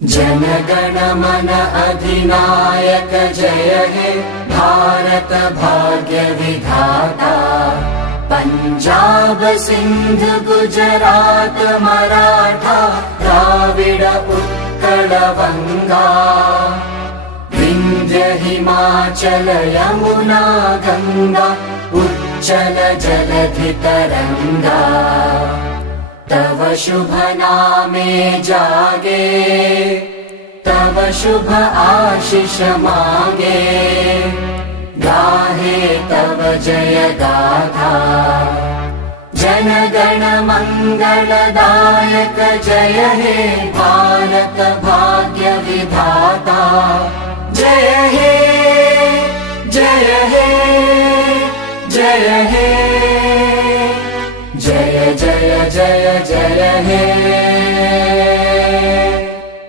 जनगण मन अधिनायक जय हे भारत भाग्य विधाता। पंजाब सिंध गुजरात मराठा द्राविड उत्कल बंगा। विंध्य हिमाचल यमुना गंगा उच्चल जलधि तरंगा। तव शुभ नामे जागे तव शुभ आशीष मांगे। गाहे तव जय गाथा जनगण मंगलदायक जय हे भारत भाग्य विधाता। जय हे जय हे जय हे जय जय जय जय हे।